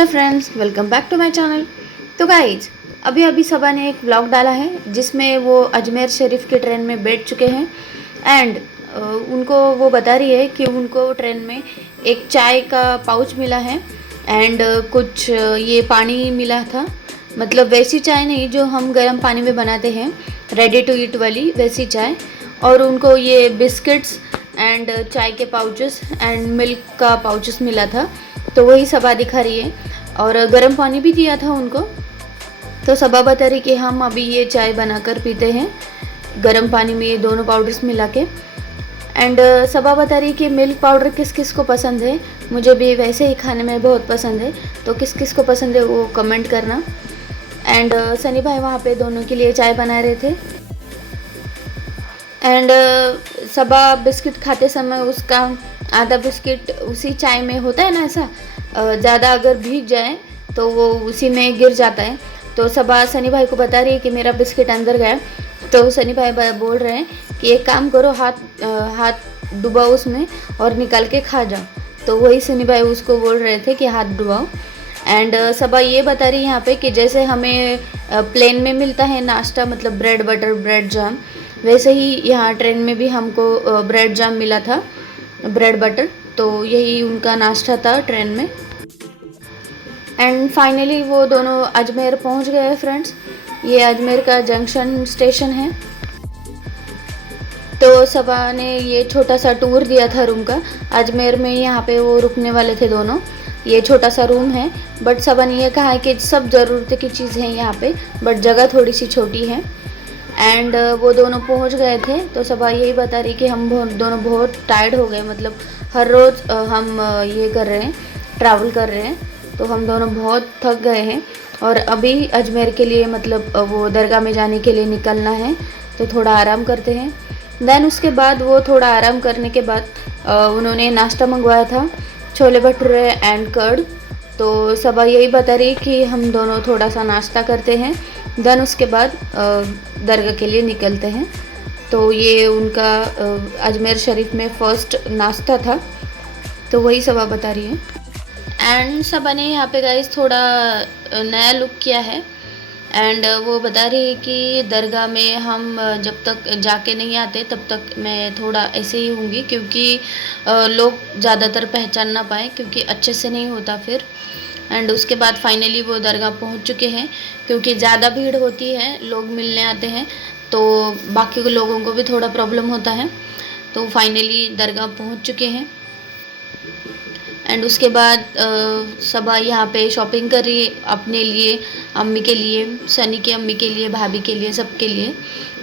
Hello friends, welcome back to my channel. तो guys, अभी अभी सबा ने एक व्लॉग डाला है जिसमें वो अजमेर शरीफ के ट्रेन में बैठ चुके हैं एंड उनको वो बता रही है कि उनको ट्रेन में एक चाय का पाउच मिला है एंड कुछ ये पानी मिला था। मतलब वैसी चाय नहीं जो हम गर्म पानी में बनाते हैं, रेडी टू ईट वाली वैसी चाय। और उनको ये बिस्किट्स एंड चाय के पाउचेस एंड मिल्क का पाउचेस मिला था। तो वही सबा दिखा रही है और गर्म पानी भी दिया था उनको। तो सबा बता रही कि हम अभी ये चाय बनाकर पीते हैं गर्म पानी में ये दोनों पाउडर्स मिला के। एंड सबा बता रही कि मिल्क पाउडर किस किस को पसंद है, मुझे भी वैसे ही खाने में बहुत पसंद है, तो किस किस को पसंद है वो कमेंट करना। एंड सनी भाई वहाँ पे दोनों के लिए चाय बना रहे थे। एंड सबा बिस्किट खाते समय उसका आधा बिस्किट उसी चाय में होता है ना, ऐसा ज़्यादा अगर भीग जाए तो वो उसी में गिर जाता है। तो सबा सनी भाई को बता रही है कि मेरा बिस्किट अंदर गया। तो सनी भाई बोल रहे हैं कि एक काम करो, हाथ डुबाओ उसमें और निकाल के खा जाओ। तो वही सनी भाई उसको बोल रहे थे कि हाथ डुबाओ। एंड सबा ये बता रही है यहाँ पे कि जैसे हमें प्लेन में मिलता है नाश्ता, मतलब ब्रेड बटर ब्रेड जाम, वैसे ही यहाँ ट्रेन में भी हमको ब्रेड जाम मिला था, ब्रेड बटर। तो यही उनका नाश्ता था ट्रेन में। एंड फाइनली वो दोनों अजमेर पहुँच गए फ्रेंड्स। ये अजमेर का जंक्शन स्टेशन है। तो सबा ने ये छोटा सा टूर दिया था रूम का। अजमेर में यहाँ पे वो रुकने वाले थे दोनों। ये छोटा सा रूम है, बट सबा ने ये कहा है कि सब ज़रूरत की चीज़ है यहाँ पे, बट जगह थोड़ी सी छोटी है। एंड वो दोनों पहुँच गए थे। तो सबा यही बता रही कि हम दोनों बहुत टायर्ड हो गए, मतलब हर रोज़ हम ये कर रहे हैं, ट्रैवल कर रहे हैं, तो हम दोनों बहुत थक गए हैं और अभी अजमेर के लिए मतलब वो दरगाह में जाने के लिए निकलना है, तो थोड़ा आराम करते हैं। देन उसके बाद वो थोड़ा आराम करने के बाद उन्होंने नाश्ता मंगवाया था, छोले भटूरे एंड कर्ड। तो सबा यही बता रही कि हम दोनों थोड़ा सा नाश्ता करते हैं, देन उसके बाद दरगाह के लिए निकलते हैं। तो ये उनका अजमेर शरीफ में फ़र्स्ट नाश्ता था, तो वही सबा बता रही है। एंड सबा ने यहाँ पे गाइस थोड़ा नया लुक किया है। एंड वो बता रही है कि दरगाह में हम जब तक जाके नहीं आते तब तक मैं थोड़ा ऐसे ही होंगी, क्योंकि लोग ज़्यादातर पहचान ना पाए, क्योंकि अच्छे से नहीं होता फिर। एंड उसके बाद फाइनली वो दरगाह पहुंच चुके हैं, क्योंकि ज़्यादा भीड़ होती है, लोग मिलने आते हैं, तो बाकी के लोगों को भी थोड़ा प्रॉब्लम होता है। तो फाइनली दरगाह पहुंच चुके हैं। एंड उसके बाद सबा यहाँ पे शॉपिंग कर रही है अपने लिए, अम्मी के लिए, सनी की अम्मी के लिए, भाभी के लिए, सबके लिए।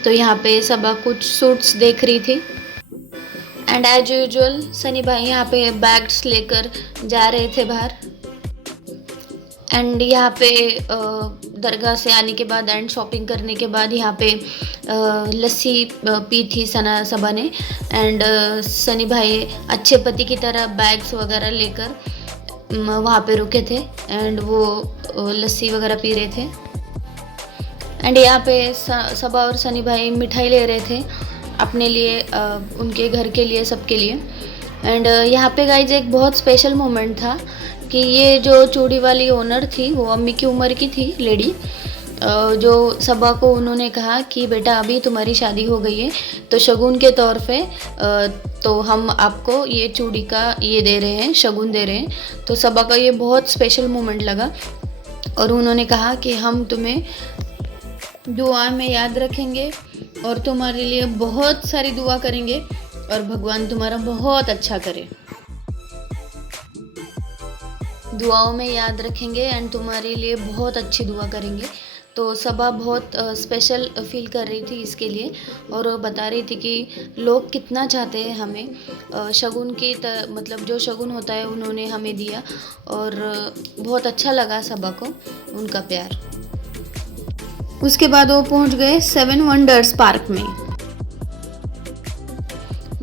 तो यहाँ पे सबा कुछ सूट्स देख रही थी। एंड एज यूजुअल सनी भाई यहाँ पे बैग्स लेकर जा रहे थे बाहर। एंड यहाँ पे दरगाह से आने के बाद एंड शॉपिंग करने के बाद यहाँ पे लस्सी पी थी सबा ने। एंड सनी भाई अच्छे पति की तरह बैग्स वगैरह लेकर वहाँ पे रुके थे एंड वो लस्सी वगैरह पी रहे थे। एंड यहाँ पे सबा और सनी भाई मिठाई ले रहे थे अपने लिए, उनके घर के लिए, सबके लिए। एंड यहाँ पे गाइज एक बहुत स्पेशल मोमेंट था कि ये जो चूड़ी वाली ओनर थी वो अम्मी की उम्र की थी लेडी, जो सबा को उन्होंने कहा कि बेटा अभी तुम्हारी शादी हो गई है, तो शगुन के तौर पे तो हम आपको ये चूड़ी का ये दे रहे हैं, शगुन दे रहे हैं। तो सबा का ये बहुत स्पेशल मोमेंट लगा और उन्होंने कहा कि हम तुम्हें दुआ में याद रखेंगे और तुम्हारे लिए बहुत सारी दुआ करेंगे और भगवान तुम्हारा बहुत अच्छा करे, दुआओं में याद रखेंगे एंड तुम्हारे लिए बहुत अच्छी दुआ करेंगे। तो सबा बहुत स्पेशल फील कर रही थी इसके लिए और बता रही थी कि लोग कितना चाहते हैं हमें, शगुन की मतलब जो शगुन होता है उन्होंने हमें दिया और बहुत अच्छा लगा सबा को उनका प्यार। उसके बाद वो पहुंच गए 7 वंडर्स पार्क में।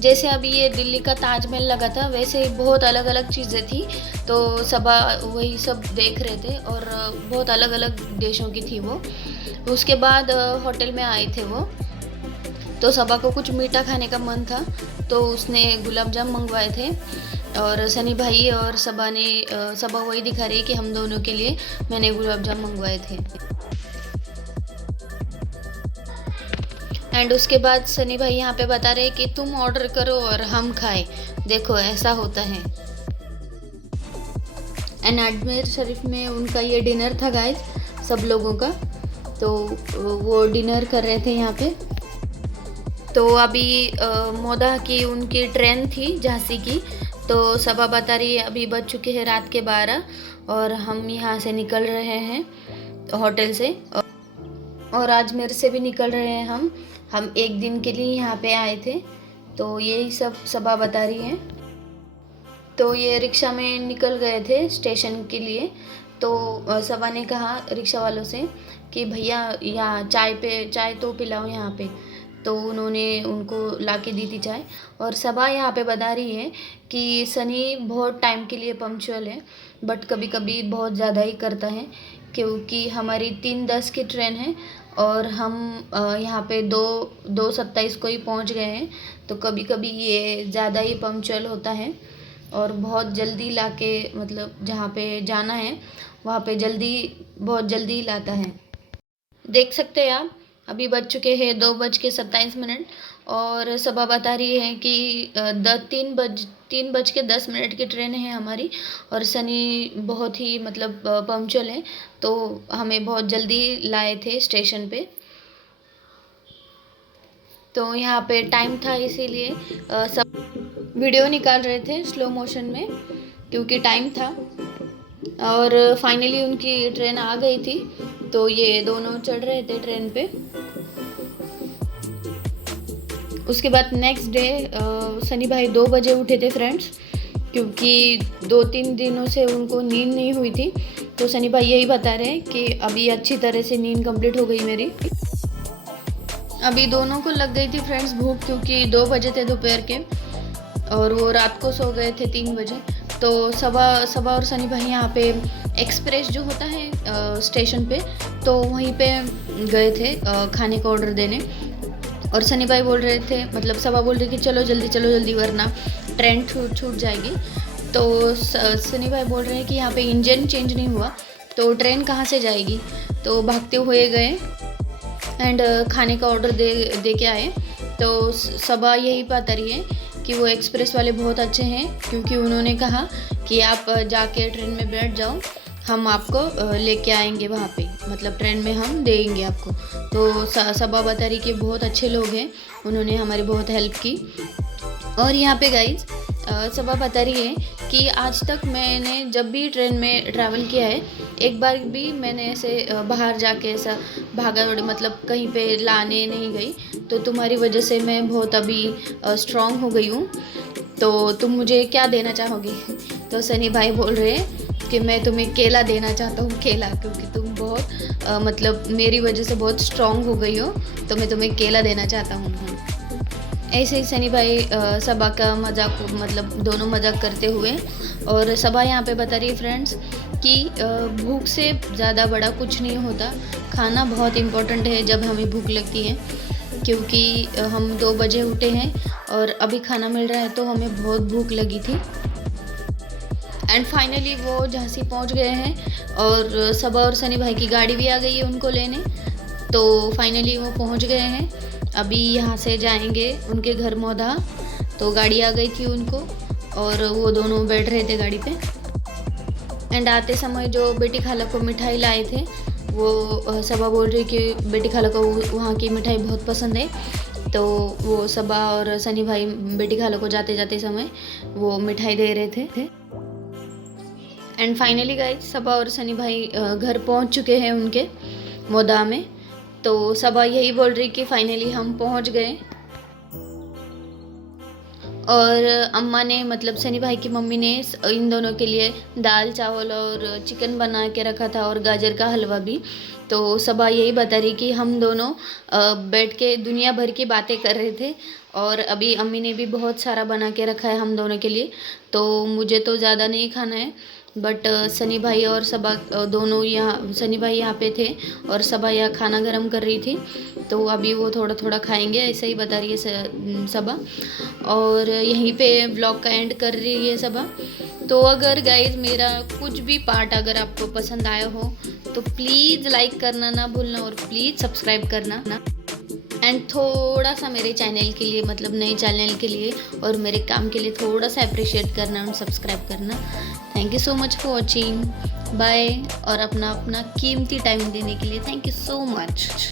जैसे अभी ये दिल्ली का ताजमहल लगा था, वैसे ही बहुत अलग अलग चीज़ें थी। तो सबा वही सब देख रहे थे और बहुत अलग अलग देशों की थी वो। उसके बाद होटल में आए थे वो, तो सबा को कुछ मीठा खाने का मन था, तो उसने गुलाब जाम मंगवाए थे। और सनी भाई और सबा वही दिखा रही कि हम दोनों के लिए मैंने गुलाब जाम मंगवाए थे। एंड उसके बाद सनी भाई यहाँ पे बता रहे कि तुम ऑर्डर करो और हम खाएं, देखो ऐसा होता है। एंड अजमेर शरीफ में उनका ये डिनर था गाइस, सब लोगों का। तो वो डिनर कर रहे थे यहाँ पे। तो अभी मोदा की उनकी ट्रेन थी झांसी की। तो सबा बता रही है अभी बज चुके हैं रात के 12 और हम यहाँ से निकल रहे हैं होटल से, और अजमेर से भी निकल रहे हैं हम एक दिन के लिए यहाँ पे आए थे। तो यही सब सबा बता रही है। तो ये रिक्शा में निकल गए थे स्टेशन के लिए। तो सबा ने कहा रिक्शा वालों से कि भैया यहाँ चाय तो पिलाओ यहाँ पे। तो उन्होंने उनको ला के दी थी चाय। और सबा यहाँ पे बता रही है कि सनी बहुत टाइम के लिए पंक्चुअल है, बट कभी कभी बहुत ज़्यादा ही करता है, क्योंकि हमारी 3:10 की ट्रेन है और हम यहाँ पे 2:27 को ही पहुँच गए हैं। तो कभी कभी ये ज़्यादा ही पंक्चुअल होता है और बहुत जल्दी लाके, मतलब जहाँ पे जाना है वहाँ पे बहुत जल्दी लाता है। देख सकते हैं आप, अभी बज चुके हैं 2:27 और सबा बता रही है कि 3:10 की ट्रेन है हमारी और सनी बहुत ही मतलब पंक्चुअल है, तो हमें बहुत जल्दी लाए थे स्टेशन पे। तो यहाँ पे टाइम था इसीलिए सब वीडियो निकाल रहे थे स्लो मोशन में, क्योंकि टाइम था। और फाइनली उनकी ट्रेन आ गई थी, तो ये दोनों चढ़ रहे थे ट्रेन पे। उसके बाद नेक्स्ट डे सनी भाई 2 बजे उठे थे फ्रेंड्स, क्योंकि 2-3 दिनों से उनको नींद नहीं हुई थी। तो सनी भाई यही बता रहे हैं कि अभी अच्छी तरह से नींद कंप्लीट हो गई मेरी। अभी दोनों को लग गई थी फ्रेंड्स भूख, क्योंकि 2 बजे थे दोपहर के और वो रात को सो गए थे 3 बजे। तो सबा और सनी भाई यहाँ पे एक्सप्रेस जो होता है स्टेशन पे, तो वहीं पे गए थे खाने का ऑर्डर देने। और सनी भाई बोल रहे थे, मतलब सबा बोल रही कि चलो जल्दी वरना ट्रेन छूट जाएगी। तो सनी भाई बोल रहे हैं कि यहाँ पे इंजन चेंज नहीं हुआ तो ट्रेन कहाँ से जाएगी। तो भागते हुए गए एंड खाने का ऑर्डर दे के आए। तो सबा यही बता रही है कि वो एक्सप्रेस वाले बहुत अच्छे हैं, क्योंकि उन्होंने कहा कि आप जाके ट्रेन में बैठ जाओ, हम आपको लेके आएंगे वहाँ पे, मतलब ट्रेन में हम देंगे आपको। तो सबा बता रही कि बहुत अच्छे लोग हैं, उन्होंने हमारी बहुत हेल्प की। और यहाँ पे गाइज सबा बता रही है कि आज तक मैंने जब भी ट्रेन में ट्रैवल किया है, एक बार भी मैंने ऐसे बाहर जाके ऐसा भागा दौड़ी, मतलब कहीं पे लाने नहीं गई। तो तुम्हारी वजह से मैं बहुत अभी स्ट्रांग हो गई हूँ, तो तुम मुझे क्या देना चाहोगी। तो सनी भाई बोल रहे हैं कि मैं तुम्हें केला देना चाहता हूँ, केला, क्योंकि तुम बहुत मतलब मेरी वजह से बहुत स्ट्रांग हो गई हो, तो मैं तुम्हें केला देना चाहता हूँ। ऐसे ही सनी भाई सबा का मजाक, मतलब दोनों मजाक करते हुए। और सबा यहाँ पे बता रही है फ्रेंड्स कि भूख से ज़्यादा बड़ा कुछ नहीं होता, खाना बहुत इम्पोर्टेंट है जब हमें भूख लगती है, क्योंकि हम 2 बजे उठे हैं और अभी खाना मिल रहा है, तो हमें बहुत भूख लगी थी। एंड फाइनली वो झांसी पहुंच गए हैं और सबा और सनी भाई की गाड़ी भी आ गई है उनको लेने। तो फाइनली वो पहुंच गए हैं, अभी यहाँ से जाएंगे उनके घर मोदा। तो गाड़ी आ गई थी उनको और वो दोनों बैठ रहे थे गाड़ी पे। एंड आते समय जो बेटी खाला को मिठाई लाए थे, वो सबा बोल रही कि बेटी खाला को वहाँ की मिठाई बहुत पसंद है। तो वो सबा और सनी भाई बेटी खाला को जाते जाते समय वो मिठाई दे रहे थे। एंड फाइनली गाइस सबा और सनी भाई घर पहुँच चुके हैं उनके मोदा में। तो सबा यही बोल रही कि फाइनली हम पहुंच गए। और अम्मा ने, मतलब सनी भाई की मम्मी ने इन दोनों के लिए दाल चावल और चिकन बना के रखा था और गाजर का हलवा भी। तो सबा यही बता रही कि हम दोनों बैठ के दुनिया भर की बातें कर रहे थे और अभी अम्मी ने भी बहुत सारा बना के रखा है हम दोनों के लिए। तो मुझे तो ज़्यादा नहीं खाना है बट सनी भाई और सबा दोनों यहाँ, सनी भाई यहाँ पे थे और सबा यहाँ खाना गरम कर रही थी, तो अभी वो थोड़ा थोड़ा खाएंगे, ऐसे ही बता रही है सबा। और यहीं पे व्लॉग का एंड कर रही है सबा। तो अगर गाइज मेरा कुछ भी पार्ट अगर आपको पसंद आया हो तो प्लीज़ लाइक करना ना भूलना और प्लीज़ सब्सक्राइब करना ना, एंड थोड़ा सा मेरे चैनल के लिए, मतलब नए चैनल के लिए और मेरे काम के लिए थोड़ा सा अप्रिशिएट करना और सब्सक्राइब करना। Thank you so much for watching, bye. और अपना कीमती टाइम देने के लिए थैंक यू सो मच।